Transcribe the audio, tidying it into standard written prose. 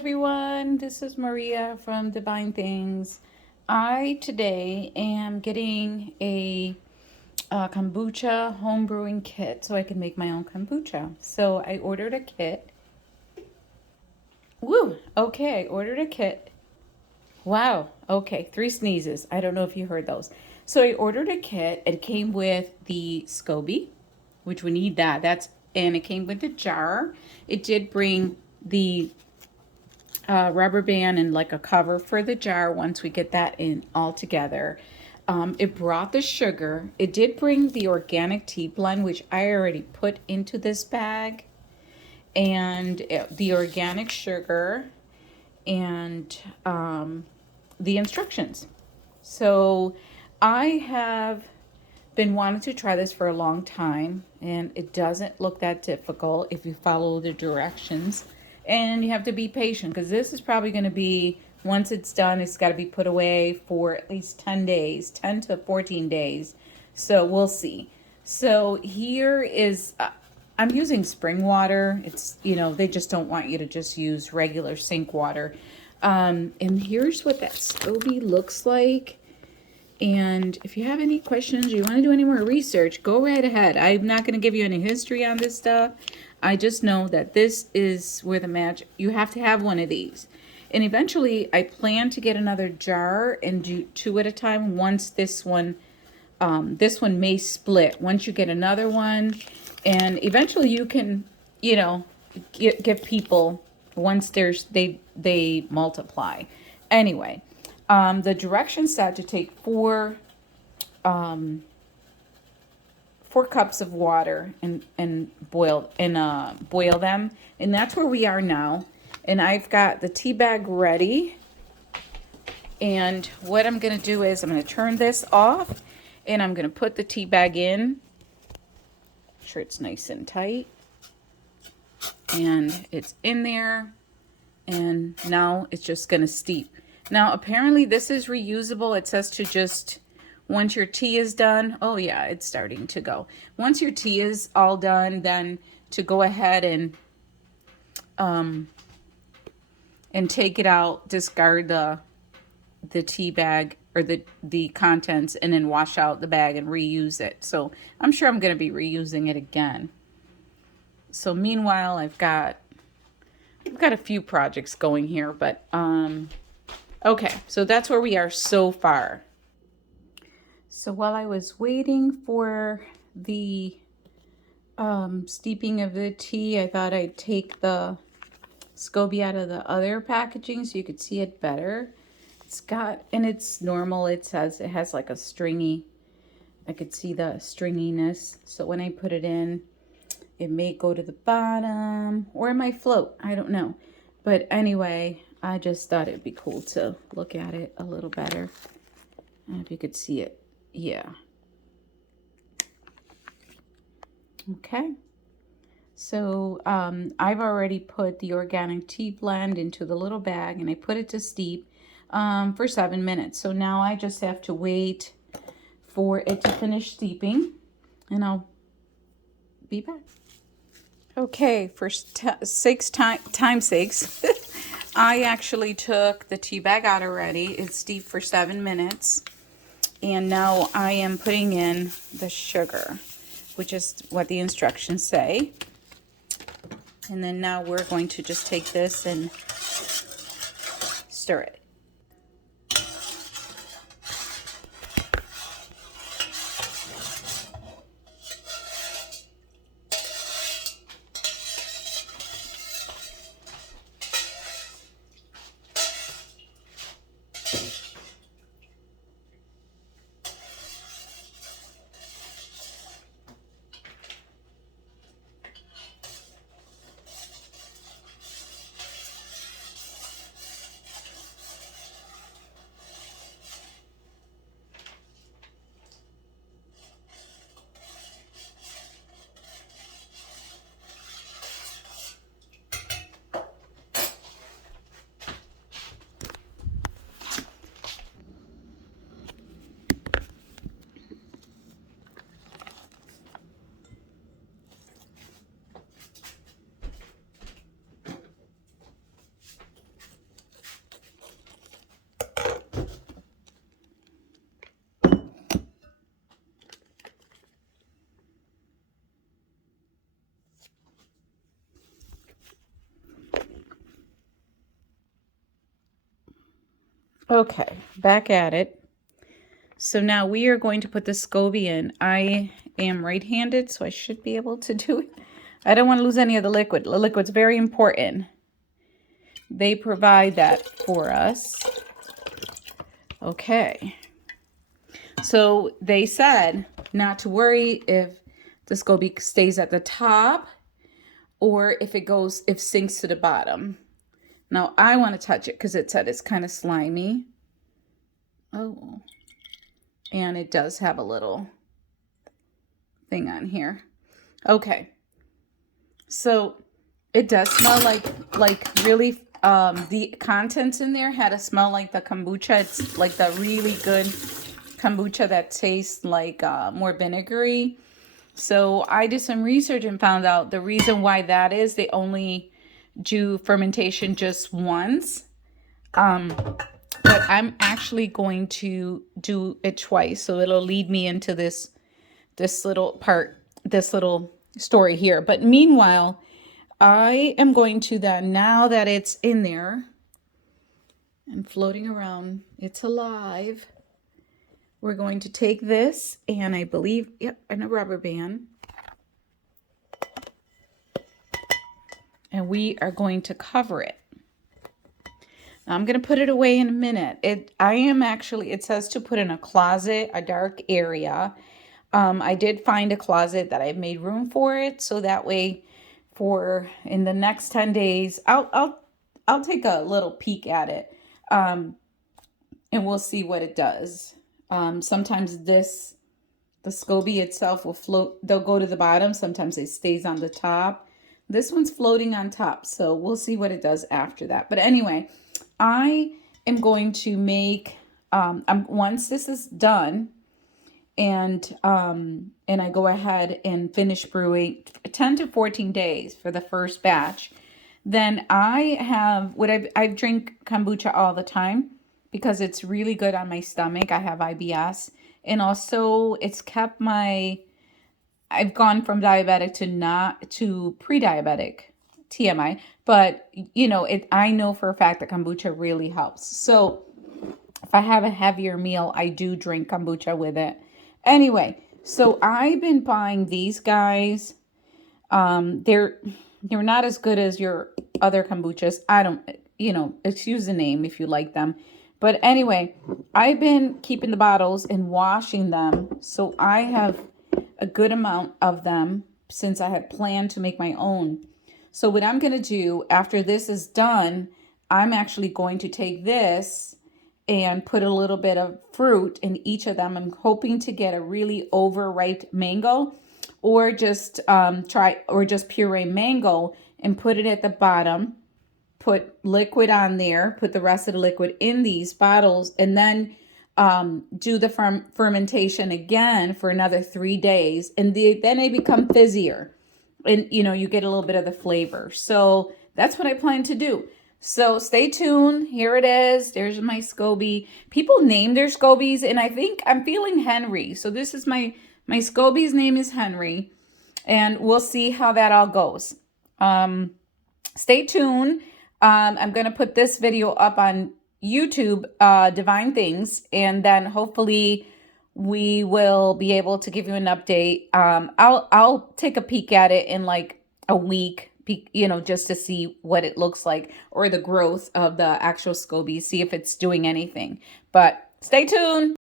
everyone, this is Maria from Divine Things. I today am getting a kombucha home brewing kit so I can make my own kombucha. So I ordered a kit. Woo! Okay, I ordered a kit. Wow, okay, 3 sneezes. I don't know if you heard those. So I ordered a kit. It came with the SCOBY, which we need that. And it came with the jar. It did bring the rubber band and like a cover for the jar once we get that in all together. It brought the sugar. It did bring the organic tea blend, which I already put into this bag, and the organic sugar and the instructions. So I have been wanting to try this for a long time, and it doesn't look that difficult if you follow the directions. And you have to be patient because this is probably going to be, once it's done, it's got to be put away for at least 10 days, 10 to 14 days. So we'll see. So here is, I'm using spring water. It's, they just don't want you to just use regular sink water. And here's what that SCOBY looks like. And if you have any questions or you want to do any more research, go right ahead. I'm not going to give you any history on this stuff. I just know that this is where the magic, you have to have one of these. And eventually I plan to get another jar and do 2 at a time once this one may split. Once you get another one, and eventually you can, give people once they multiply. Anyway, the directions said to take 4 cups of water and boil them, and that's where we are now. And I've got the tea bag ready. And what I'm going to do is I'm going to turn this off, and I'm going to put the tea bag in. Make sure it's nice and tight. And it's in there. And now it's just going to steep. Now, apparently this is reusable. It says to just, once your tea is done, oh yeah, it's starting to go. Once your tea is all done, then to go ahead and take it out, discard the tea bag or the contents, and then wash out the bag and reuse it. So I'm sure I'm going to be reusing it again. So meanwhile, I've got a few projects going here, but okay, so that's where we are so far. So while I was waiting for the steeping of the tea, I thought I'd take the SCOBY out of the other packaging so you could see it better. And it's normal. It says it has like a stringy, I could see the stringiness. So when I put it in, it may go to the bottom or it might float. I don't know. But anyway, I just thought it'd be cool to look at it a little better. And if you could see it. Yeah. Okay. So I've already put the organic tea blend into the little bag, and I put it to steep for 7 minutes. So now I just have to wait for it to finish steeping, and I'll be back. Okay, for time's sakes, I actually took the tea bag out already. It's steeped for 7 minutes. And now I am putting in the sugar, which is what the instructions say. And then now we're going to just take this and stir it. Okay, back at it. So now we are going to put the SCOBY in. I am right-handed, so I should be able to do it. I don't want to lose any of the liquid. The liquid's very important. They provide that for us. Okay. So they said not to worry if the SCOBY stays at the top or if sinks to the bottom. Now I want to touch it because it said it's kind of slimy. Oh. And it does have a little thing on here. Okay. So it does smell like really the contents in there had a smell like the kombucha. It's like the really good kombucha that tastes like more vinegary. So I did some research and found out the reason why that is they only do fermentation just once. But I'm actually going to do it twice. So it'll lead me into this little story here. But meanwhile, I am going to then, now that it's in there and floating around, it's alive. We're going to take this and I believe, and a rubber band. And we are going to cover it. Now I'm going to put it away in a minute. It says to put in a closet, a dark area. I did find a closet that I've made room for it. So that way in the next 10 days, I'll take a little peek at it. And we'll see what it does. Sometimes the SCOBY itself will float. They'll go to the bottom. Sometimes it stays on the top. This one's floating on top. So we'll see what it does after that. But anyway, I am going to make, once this is done and I go ahead and finish brewing 10 to 14 days for the first batch, then I drink kombucha all the time because it's really good on my stomach. I have IBS, and also it's kept I've gone from diabetic to pre-diabetic, TMI, but I know for a fact that kombucha really helps. So if I have a heavier meal, I do drink kombucha with it. Anyway, so I've been buying these guys. They're not as good as your other kombuchas. I don't, excuse the name if you like them. But anyway, I've been keeping the bottles and washing them. So I have a good amount of them since I had planned to make my own. So what I'm going to do after this is done, I'm actually going to take this and put a little bit of fruit in each of them. I'm hoping to get a really overripe mango or just puree mango and put it at the bottom. Put liquid on there, put the rest of the liquid in these bottles, and then do the fermentation again for another 3 days. And then they become fizzier. And, you get a little bit of the flavor. So that's what I plan to do. So stay tuned. Here it is. There's my SCOBY. People name their SCOBYs, and I think I'm feeling Henry. So this is my SCOBY's name is Henry. And we'll see how that all goes. Stay tuned. I'm going to put this video up on YouTube, Divine Things, and then hopefully we will be able to give you an update. I'll take a peek at it in like a week, just to see what it looks like or the growth of the actual SCOBY, see if it's doing anything. But stay tuned.